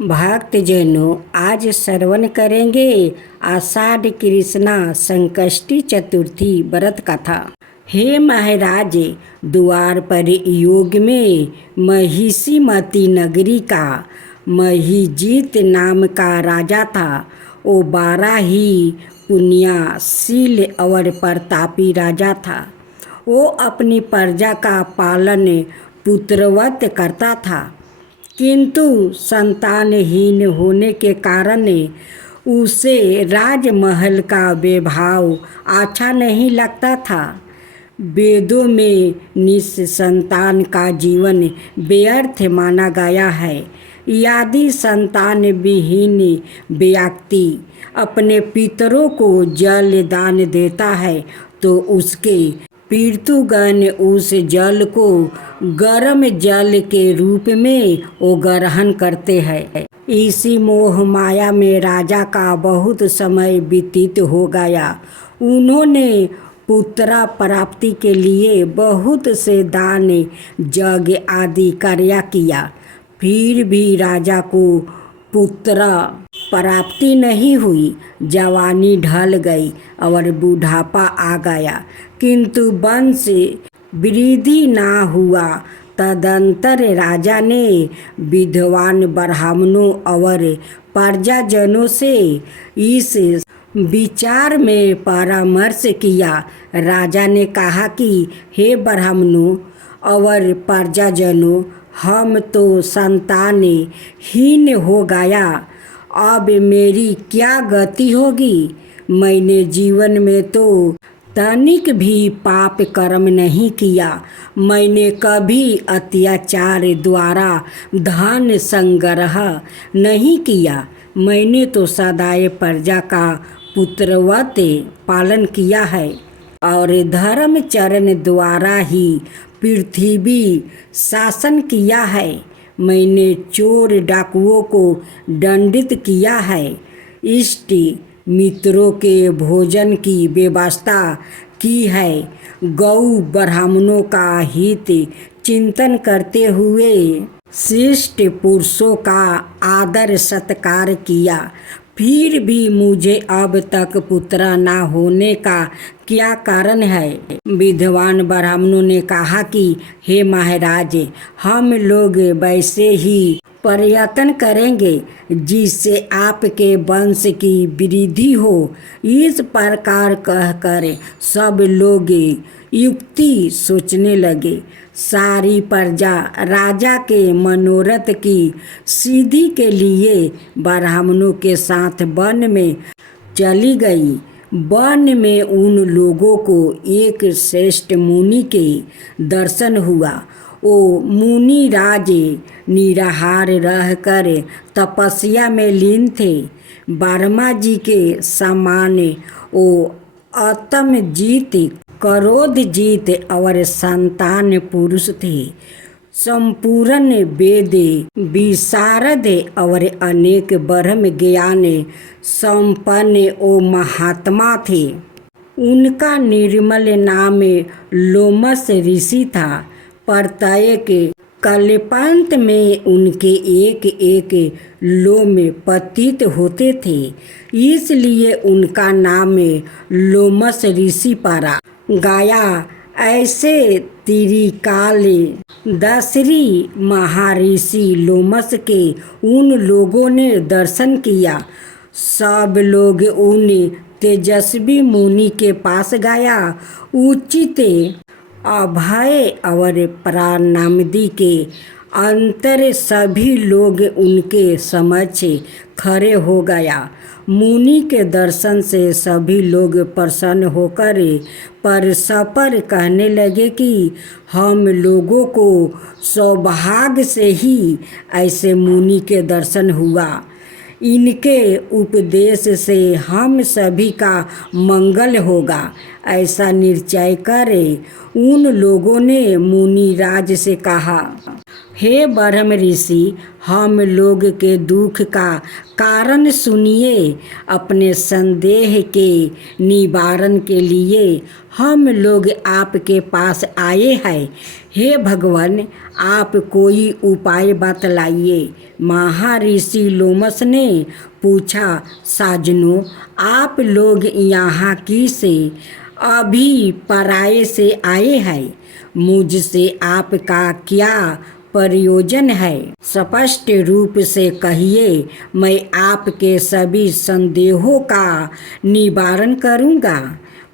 भक्तजनों, आज श्रवण करेंगे आषाढ़ कृष्णा संकष्टी चतुर्थी व्रत कथा। हे महाराज, द्वार पर योग में महिषीमती नगरी का महिजीत नाम का राजा था। वो 12 ही पुण्याशील और प्रतापी राजा था। वो अपनी प्रजा का पालन पुत्रवत करता था, किंतु संतानहीन होने के कारण उसे राजमहल का वैभव अच्छा नहीं लगता था। वेदों में निसंतान का जीवन व्यर्थ माना गया है। यदि संतान विहीन व्यक्ति अपने पितरों को जल दान देता है तो उसके पितृगण उस जल को गर्म जल के रूप में वो ग्रहण करते हैं। इसी मोह माया में राजा का बहुत समय व्यतीत हो गया। उन्होंने पुत्र प्राप्ति के लिए बहुत से दान यज्ञ आदि कार्य किया, फिर भी राजा को पुत्र प्राप्ति नहीं हुई। जवानी ढल गई और बुढ़ापा आ गया, किंतु वंश वृद्धि ना हुआ। तदंतर राजा ने विद्वान ब्राह्मणों और प्रजाजनों से इस विचार में परामर्श किया। राजा ने कहा कि हे ब्राह्मणों और प्रजाजनों, हम तो संतानहीन हो गया, अब मेरी क्या गति होगी। मैंने जीवन में तो तनिक भी पाप कर्म नहीं किया। मैंने कभी अत्याचार द्वारा धन संग्रह नहीं किया। मैंने तो सदाए प्रजा का पुत्रवत पालन किया है और धर्मचरण द्वारा ही पृथ्वी शासन किया है। मैंने चोर डाकुओं को दंडित किया है। इष्ट मित्रों के भोजन की व्यवस्था की है। गौ ब्राह्मणों का हित चिंतन करते हुए श्रेष्ठ पुरुषों का आदर सत्कार किया। फिर भी मुझे अब तक पुत्र ना होने का क्या कारण है। विद्वान ब्राह्मणों ने कहा कि हे महाराज, हम लोग वैसे ही प्रयत्न करेंगे जिससे आपके वंश की वृद्धि हो। इस प्रकार कहकर सब लोग युक्ति सोचने लगे। सारी प्रजा राजा के मनोरथ की सिद्धि के लिए ब्राह्मणों के साथ वन में चली गई। वन में उन लोगों को एक श्रेष्ठ मुनि के दर्शन हुआ। वो मुनि राज निराहार रहकर तपस्या में लीन थे। ब्रह्मा जी के समान वो आत्मजीत, क्रोध जीत और संतान पुरुष थे। संपूर्ण वेद विशारद और अनेक ब्रह्म ज्ञान संपन्न ओ महात्मा थे। उनका निर्मल नाम लोमस ऋषि था। प्रत्येक कल्पांत में उनके एक एक लोम पतित होते थे, इसलिए उनका नाम लोमस ऋषि पड़ा। गाया ऐसे त्रिकाल दशरी महर्षि लोमस के उन लोगों ने दर्शन किया। सब लोग उन तेजस्वी मुनि के पास गया। उचित अभय और प्रणामदि के अंतर सभी लोग उनके समक्ष खड़े हो गया। मुनि के दर्शन से सभी लोग प्रसन्न होकर परस्पर कहने लगे कि हम लोगों को सौभाग्य से ही ऐसे मुनि के दर्शन हुआ। इनके उपदेश से हम सभी का मंगल होगा। ऐसा निश्चय कर उन लोगों ने मुनिराज से कहा, हे ब्रह्म ऋषि, हम लोग के दुख का कारण सुनिए। अपने संदेह के निवारण के लिए हम लोग आपके पास आए हैं। हे भगवान, आप कोई उपाय बतलाइए। महर्षि लोमस ने पूछा, साजनों, आप लोग यहाँ किस अभिप्राय से आए हैं? मुझसे आपका क्या प्रयोजन है? स्पष्ट रूप से कहिए, मैं आपके सभी संदेहों का निवारण करूँगा।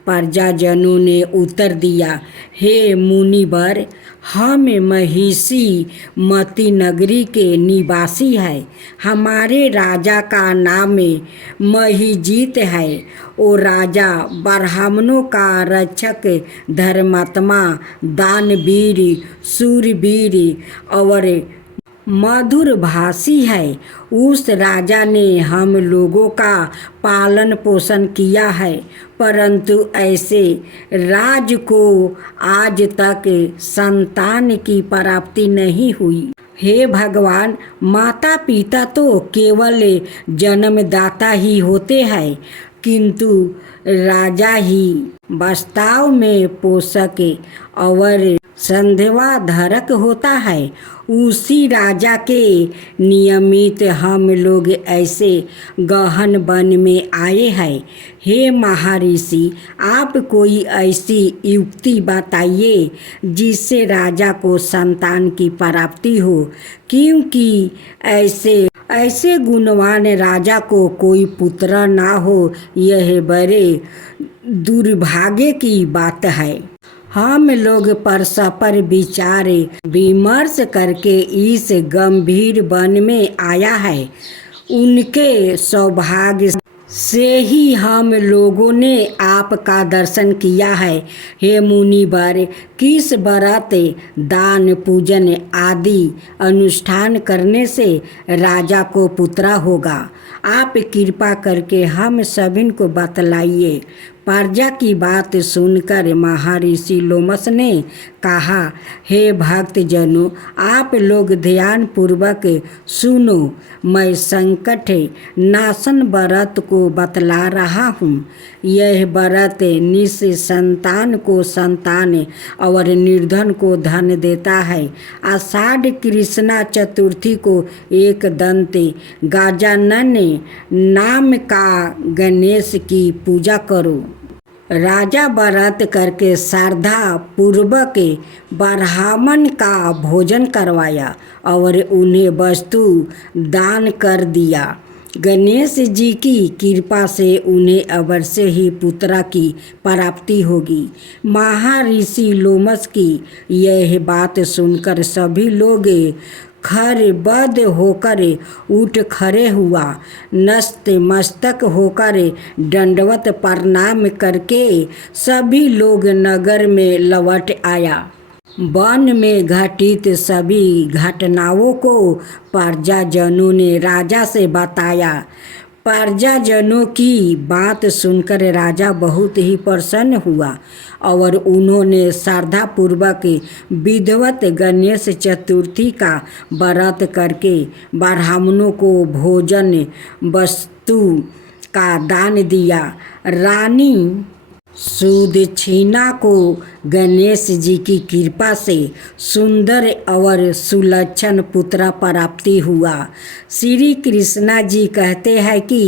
प्रजाजनों ने उत्तर दिया, हे मुनिवर, हम महिषी मती नगरी के निवासी हैं। हमारे राजा का नाम महिजीत है। वो राजा ब्राह्मणों का रक्षक, धर्मात्मा, दानवीर, शूरवीर और मधुर भाषी है। उस राजा ने हम लोगों का पालन पोषण किया है, परंतु ऐसे राज को आज तक संतान की प्राप्ति नहीं हुई। हे भगवान, माता पिता तो केवल जन्मदाता ही होते हैं, किंतु राजा ही वास्तव में पोषक और संध्याधारक होता है। उसी राजा के नियमित हम लोग ऐसे गहन वन में आए हैं। हे महर्षि, आप कोई ऐसी युक्ति बताइए जिससे राजा को संतान की प्राप्ति हो, क्योंकि ऐसे गुणवान राजा को कोई पुत्र ना हो, यह बड़े दुर्भाग्य की बात है। हम लोग परस्पर विचार विमर्श करके इस गंभीर वन में आया है। उनके सौभाग्य से ही हम लोगों ने आपका दर्शन किया है। हे मुनिवर, किस व्रत, दान, पूजन आदि अनुष्ठान करने से राजा को पुत्र होगा? आप कृपा करके हम सभी को बतलाइए। प्रजा की बात सुनकर महर्षि लोमस ने कहा, हे भक्तजनों, आप लोग ध्यान पूर्वक सुनो। मैं संकट नाशन व्रत को बतला रहा हूँ। यह व्रत निसंतान को संतान और निर्धन को धन देता है। आषाढ़ कृष्णा चतुर्थी को एक दंत गजानन नाम का गणेश की पूजा करो। राजा व्रत करके श्रद्धा पूर्वक ब्राह्मण का भोजन करवाया और उन्हें वस्तु दान कर दिया। गणेश जी की कृपा से उन्हें अवश्य ही पुत्र की प्राप्ति होगी। महर्षि लोमस की यह बात सुनकर सभी लोग खरबद होकर उठ खड़े हुआ। नतमस्तक होकर दंडवत प्रणाम करके सभी लोग नगर में लौट आया। वन में घटित सभी घटनाओं को प्रजाजनों ने राजा से बताया। प्रजाजनों की बात सुनकर राजा बहुत ही प्रसन्न हुआ और उन्होंने श्रद्धापूर्वक विधिवत गणेश चतुर्थी का व्रत करके ब्राह्मणों को भोजन वस्तु का दान दिया। रानी सुदक्षिणा को गणेश जी की कृपा से सुंदर और सुलक्षण पुत्र प्राप्ति हुआ। श्री कृष्णा जी कहते हैं कि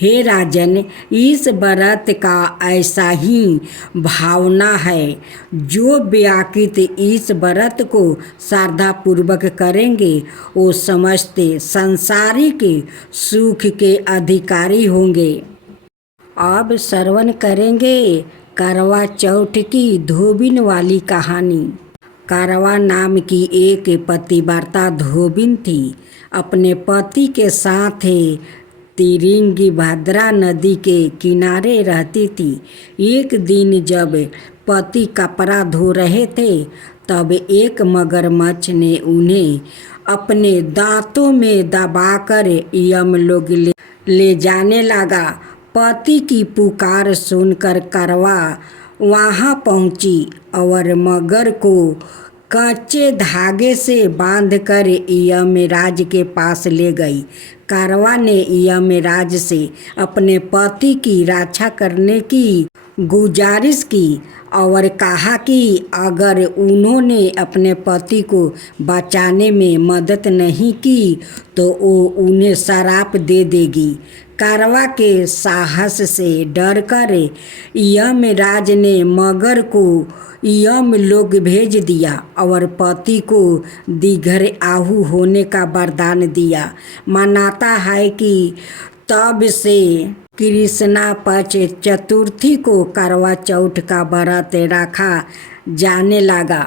हे राजन, इस व्रत का ऐसा ही भावना है। जो व्याकृत इस व्रत को श्रद्धापूर्वक करेंगे वो समस्त सांसारिक सुख के अधिकारी होंगे। अब श्रवण करेंगे करवा चौथ की धोबिन वाली कहानी। करवा नाम की एक पतिव्रता धोबिन थी। अपने पति के साथ तिरिंगी भद्रा नदी के किनारे रहती थी। एक दिन जब पति कपड़ा धो रहे थे तब एक मगरमच्छ ने उन्हें अपने दांतों में दबाकर यमलोक ले जाने लगा। पति की पुकार सुनकर करवा वहां पहुंची और मगर को कच्चे धागे से बांधकर यमराज के पास ले गई। कारवा ने यमराज से अपने पति की रक्षा करने की गुजारिश की और कहा कि अगर उन्होंने अपने पति को बचाने में मदद नहीं की तो वो उन्हें श्राप दे देगी। कारवा के साहस से डरकर यमराज ने मगर को यमलोक भेज दिया और पति को दीर्घ आयु होने का वरदान दिया। मानता है कि तब से कृष्णा पक्ष चतुर्थी को करवा चौथ का व्रत रखा जाने लगा।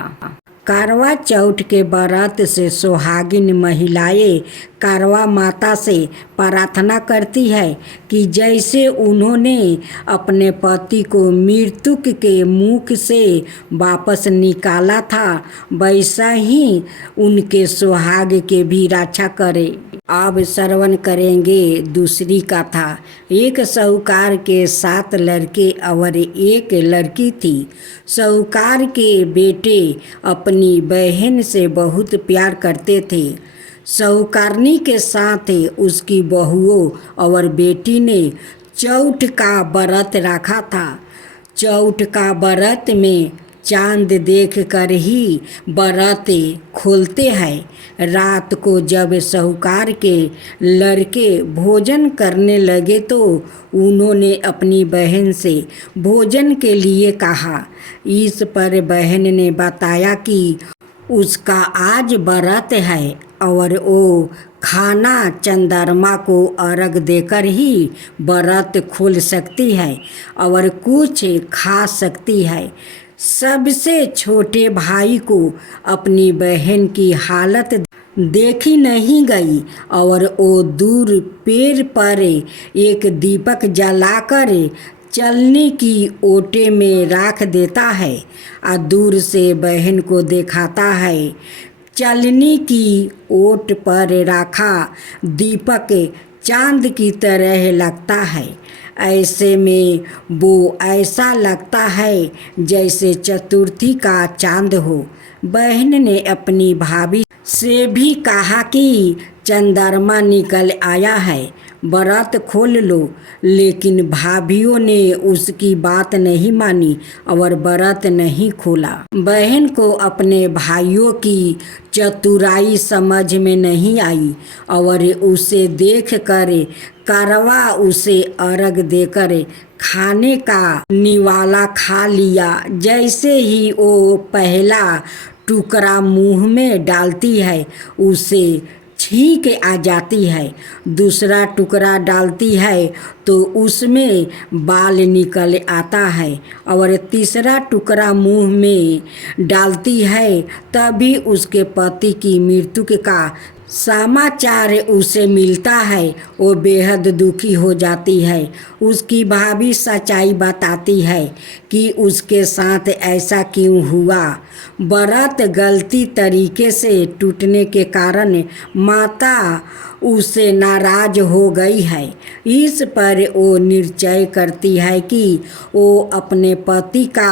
करवा चौथ के व्रत से सुहागिन महिलाएं करवा माता से प्रार्थना करती है कि जैसे उन्होंने अपने पति को मृत्यु के मुख से वापस निकाला था वैसा ही उनके सुहाग के भी रक्षा करे। अब श्रवण करेंगे दूसरी कथा। एक साहूकार के 7 लड़के और एक लड़की थी। साहूकार के बेटे अपनी बहन से बहुत प्यार करते थे। साहूकारनी के साथ उसकी बहुओं और बेटी ने चौथ का व्रत रखा था। चौथ का व्रत में चांद देख कर ही व्रत खोलते हैं। रात को जब साहूकार के लड़के भोजन करने लगे तो उन्होंने अपनी बहन से भोजन के लिए कहा। इस पर बहन ने बताया कि उसका आज व्रत है और वो खाना चंद्रमा को अर्घ देकर ही व्रत खोल सकती है और कुछ खा सकती है। सबसे छोटे भाई को अपनी बहन की हालत देखी नहीं गई और वो दूर पेड़ पर एक दीपक जलाकर चलने की ओटे में रख देता है और दूर से बहन को दिखाता है। चलनी की ओट पर रखा दीपक चांद की तरह लगता है। ऐसे में वो ऐसा लगता है जैसे चतुर्थी का चांद हो। बहन ने अपनी भाभी से भी कहा कि चंद्रमा निकल आया है, व्रत खोल लो, लेकिन भाभियों ने उसकी बात नहीं मानी और व्रत नहीं खोला। बहन को अपने भाइयों की चतुराई समझ में नहीं आई और उसे देखकर करवा उसे अर्घ देकर खाने का निवाला खा लिया। जैसे ही वो पहला टुकड़ा मुंह में डालती है उसे छींक आ जाती है। दूसरा टुकड़ा डालती है तो उसमें बाल निकल आता है और तीसरा टुकड़ा मुंह में डालती है तभी उसके पति की मृत्यु का समाचार उसे मिलता है। वो बेहद दुखी हो जाती है। उसकी भाभी सच्चाई बताती है कि उसके साथ ऐसा क्यों हुआ। व्रत गलती तरीके से टूटने के कारण माता उससे नाराज हो गई है। इस पर वो निश्चय करती है कि वो अपने पति का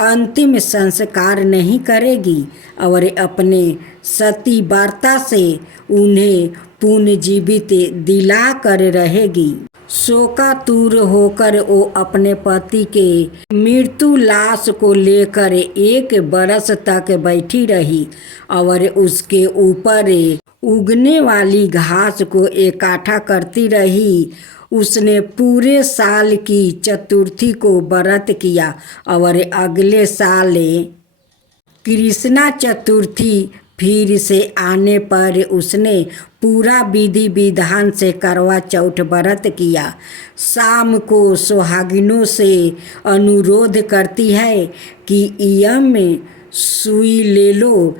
अंतिम संस्कार नहीं करेगी और अपने सती वार्ता से उन्हें पुनर्जीवित दिला कर रहेगी। शोकातुर होकर वो अपने पति के मृत्यु लाश को लेकर 1 बरस तक बैठी रही और उसके ऊपर उगने वाली घास को इकट्ठा करती रही। उसने पूरे साल की चतुर्थी को व्रत किया और अगले साल कृष्णा चतुर्थी फिर से आने पर उसने पूरा विधि विधान से करवा चौथ व्रत किया। शाम को सुहागिनों से अनुरोध करती है कि यम सुई ले लो,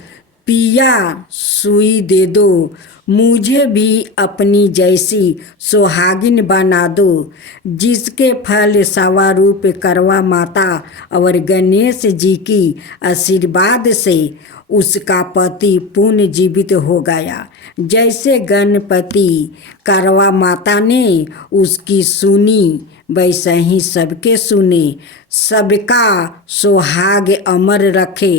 पिया सुई दे दो, मुझे भी अपनी जैसी सुहागिन बना दो। जिसके फल स्वरूप करवा माता और गणेश जी की आशीर्वाद से उसका पति पुनर्जीवित हो गया। जैसे गणपति करवा माता ने उसकी सुनी वैसे ही सबके सुने। सबका सुहाग अमर रखे।